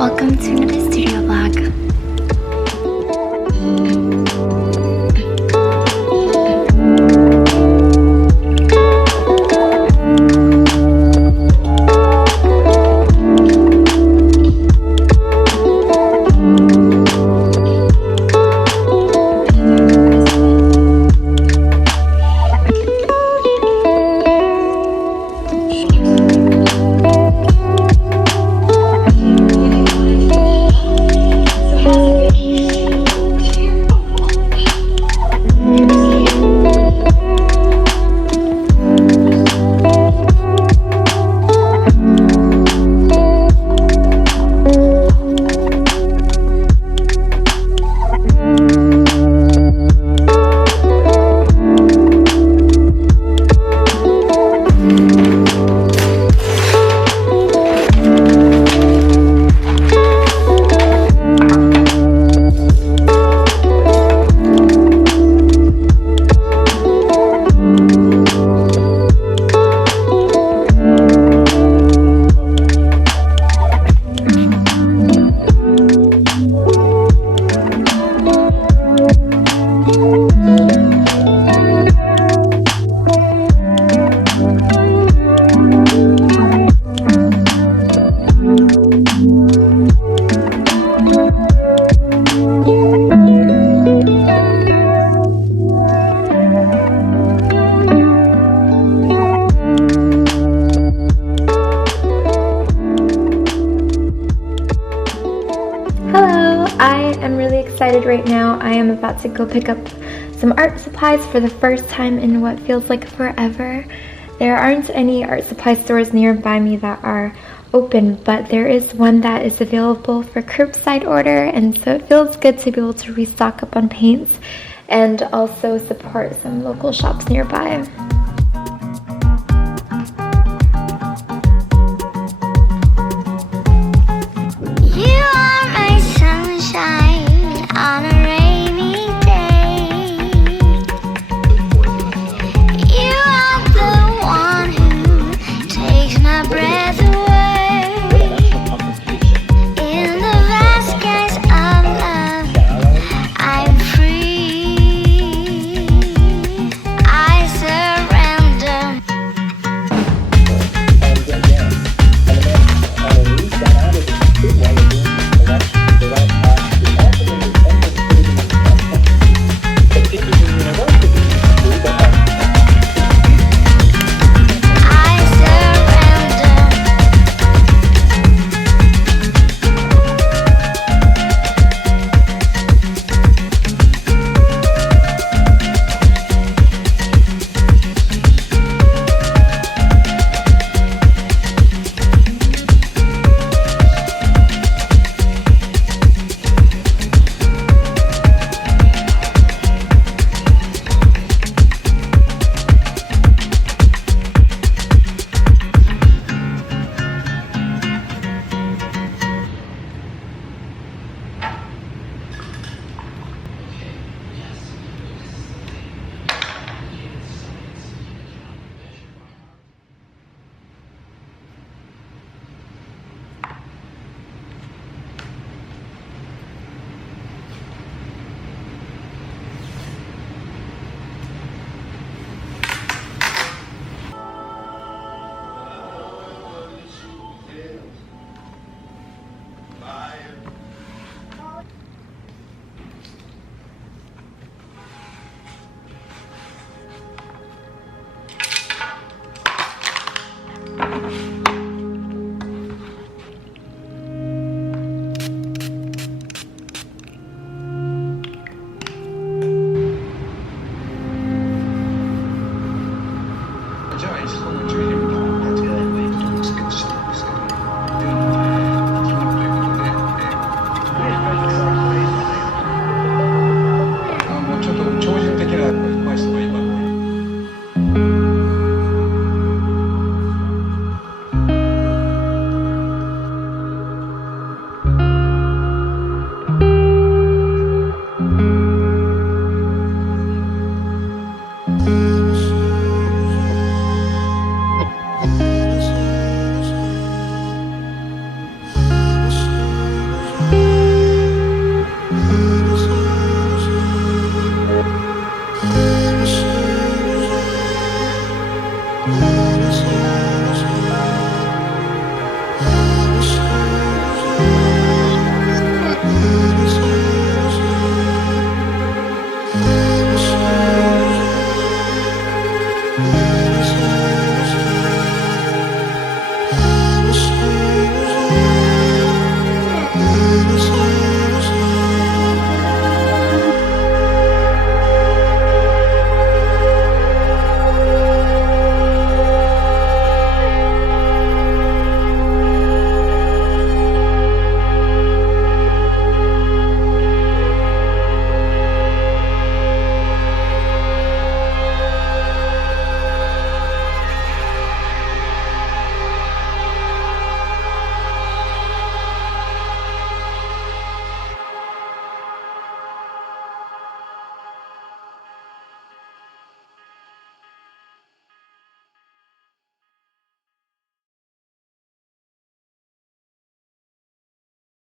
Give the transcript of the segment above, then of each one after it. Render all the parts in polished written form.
welcome to another studio vlog. Excited right now. I am about to go pick up some art supplies for the first time in what feels like forever. There aren't any art supply stores nearby me that are open, but there is one that is available for curbside order, and so it feels good to be able to restock up on paints and also support some local shops nearby. On a rainy day, you are the one who takes my breath away. In the vast skies of love, I'm free. I surrender.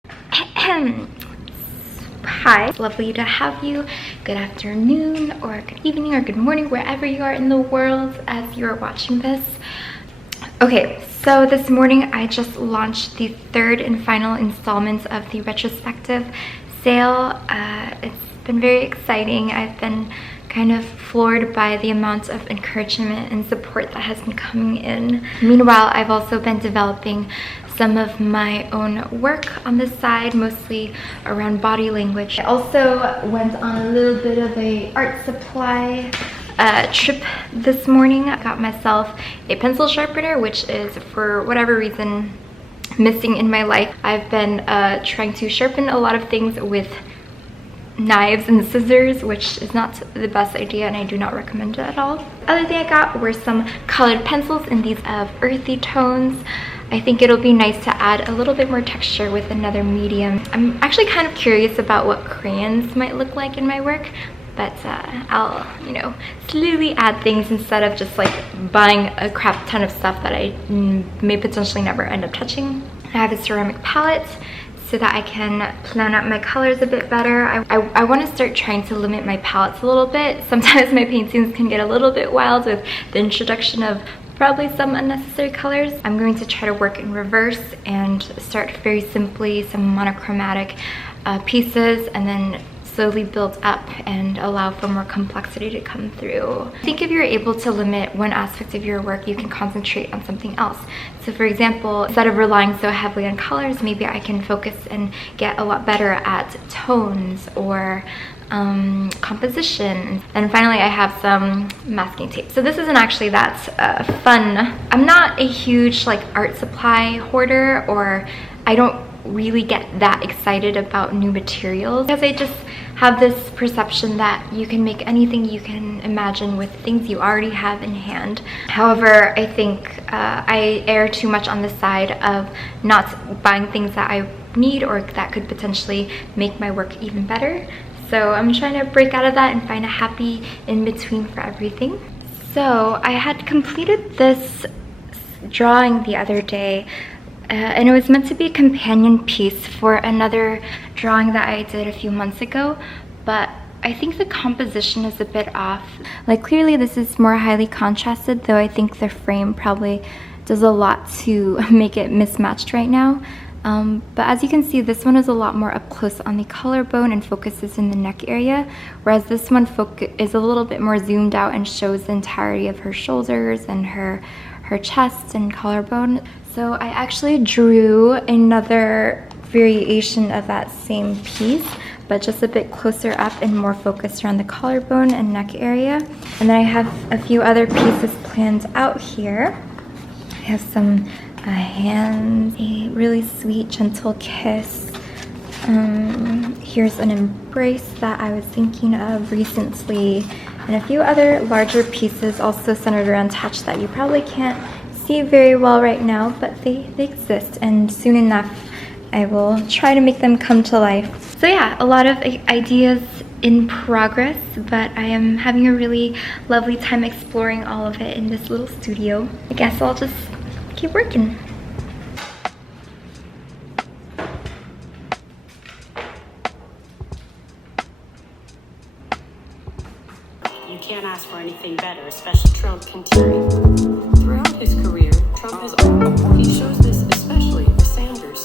Hi, lovely to have you. Good afternoon or good evening or good morning, wherever you are in the world as you're watching this. Okay, so this morning I just launched the third and final installment of the retrospective sale. It's been very exciting. I've been kind of floored by the amount of encouragement and support that has been coming in. Meanwhile, I've also been developing some of my own work on the side, mostly around body language. I also went on a little bit of a art supply trip this morning. I got myself a pencil sharpener, which is, for whatever reason, missing in my life. I've been trying to sharpen a lot of things with knives and scissors, which is not the best idea and I do not recommend it at all. Other thing I got were some colored pencils in these earthy tones. I think it'll be nice to add a little bit more texture with another medium. I'm actually kind of curious about what crayons might look like in my work, but I'll, slowly add things instead of just like buying a crap ton of stuff that I may potentially never end up touching. I have a ceramic palette so that I can plan out my colors a bit better. I want to start trying to limit my palettes a little bit. Sometimes my paintings can get a little bit wild with the introduction of probably some unnecessary colors. I'm going to try to work in reverse and start very simply, some monochromatic pieces, and then slowly build up and allow for more complexity to come through. I think if you're able to limit one aspect of your work, you can concentrate on something else. So for example, instead of relying so heavily on colors, maybe I can focus and get a lot better at tones or composition. And finally, I have some masking tape. So this isn't actually that fun. I'm not a huge art supply hoarder, or I don't really get that excited about new materials, because I just have this perception that you can make anything you can imagine with things you already have in hand. However, I think I err too much on the side of not buying things that I need or that could potentially make my work even better. So I'm trying to break out of that and find a happy in between for everything. So I had completed this drawing the other day, and it was meant to be a companion piece for another drawing that I did a few months ago, but I think the composition is a bit off. Clearly this is more highly contrasted, though I think the frame probably does a lot to make it mismatched right now. But as you can see, this one is a lot more up close on the collarbone and focuses in the neck area, whereas this one is a little bit more zoomed out and shows the entirety of her shoulders and her chest and collarbone. So I actually drew another variation of that same piece, but just a bit closer up and more focused around the collarbone and neck area. And then I have a few other pieces planned out here. I have some hands, a really sweet, gentle kiss. Here's an embrace that I was thinking of recently, and a few other larger pieces also centered around touch that you probably can't see very well right now, but they exist, and soon enough I will try to make them come to life. So yeah, a lot of ideas in progress, but I am having a really lovely time exploring all of it in this little studio. I guess I'll just keep working. You can't ask for anything better, especially Trump continuing. Throughout his career, Trump has he shows this especially with Sanders.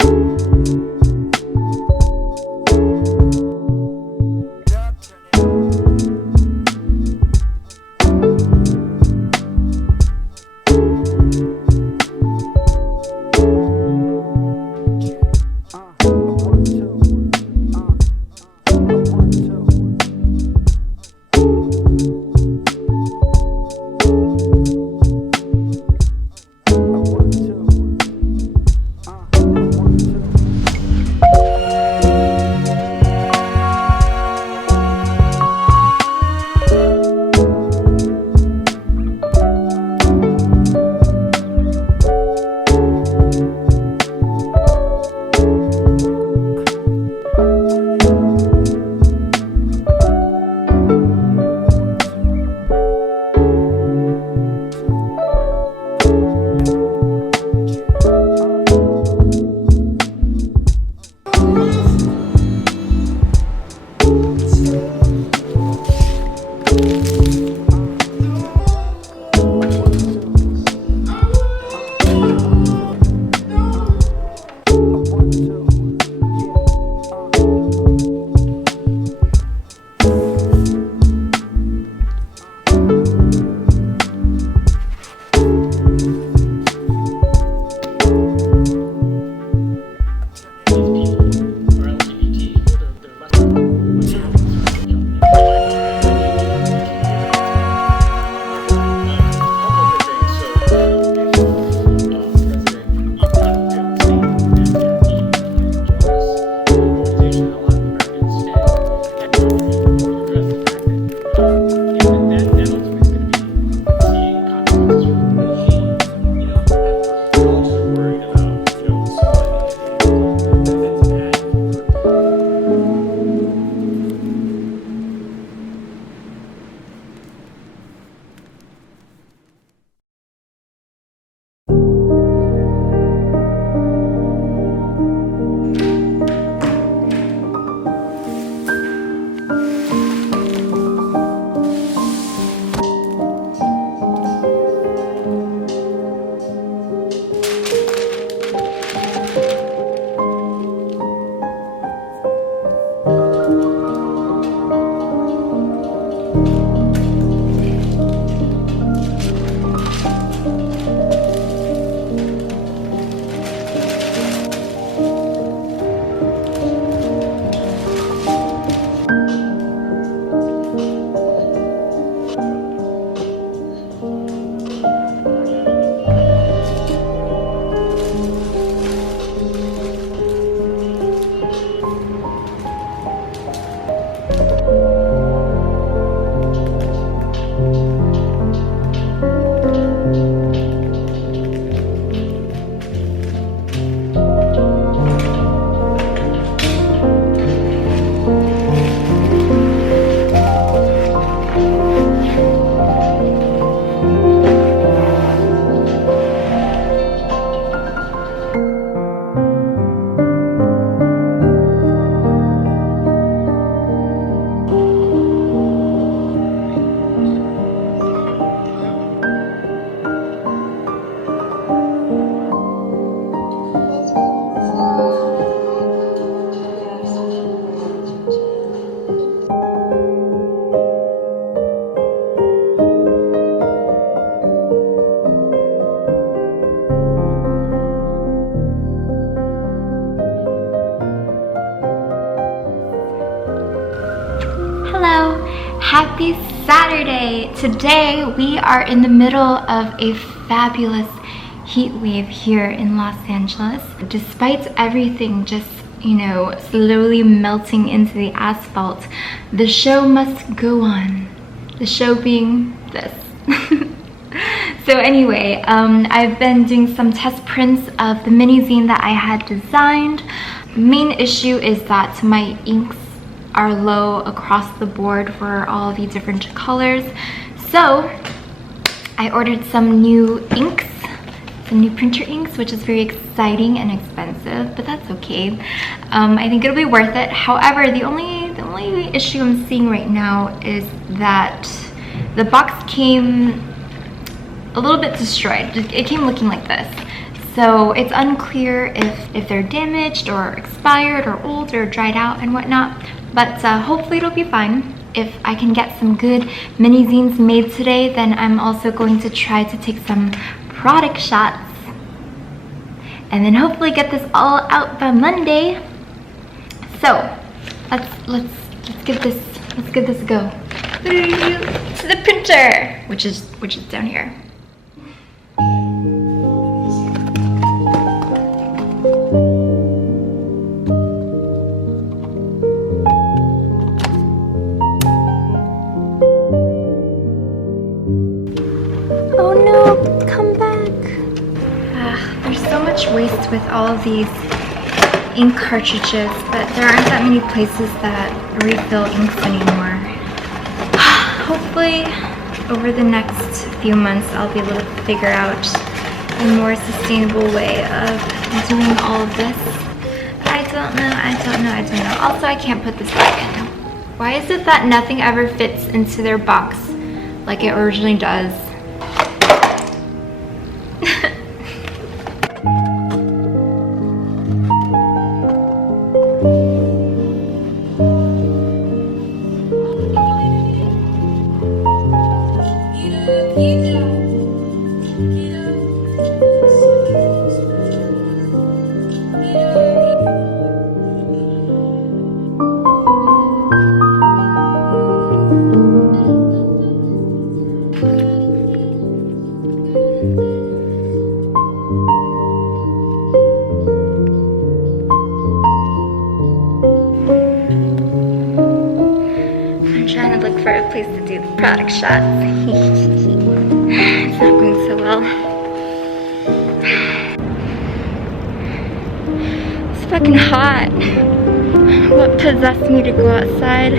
Hello, happy Saturday. Today we are in the middle of a fabulous heat wave here in Los Angeles. Despite everything just, you know, slowly melting into the asphalt, the show must go on. The show being this. So anyway, I've been doing some test prints of the mini zine that I had designed. Main issue is that my inks are low across the board for all the different colors. So I ordered some new inks, some new printer inks, which is very exciting and expensive, but that's okay. I think it'll be worth it. However, the only issue I'm seeing right now is that the box came a little bit destroyed. It came looking like this. So it's unclear if they're damaged or expired or old or dried out and whatnot. But hopefully it'll be fine. If I can get some good mini zines made today, then I'm also going to try to take some product shots and then hopefully get this all out by Monday. So let's give this a go. To the printer, which is down here. Oh no, come back. There's so much waste with all of these ink cartridges, but there aren't that many places that refill inks anymore. Hopefully, over the next few months, I'll be able to figure out a more sustainable way of doing all of this. I don't know. Also, I can't put this back in. Why is it that nothing ever fits into their box like it originally does? For a place to do the product shots. It's not going so well. It's fucking hot. What possessed me to go outside? I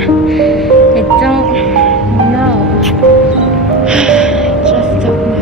don't know. I just don't know.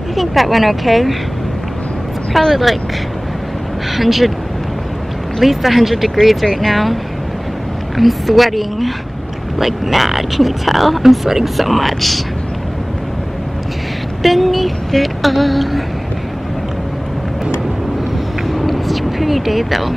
I think that went okay. It's probably like 100, at least 100 degrees right now. I'm sweating like mad, can you tell? I'm sweating so much. Beneath it all. It's a pretty day though.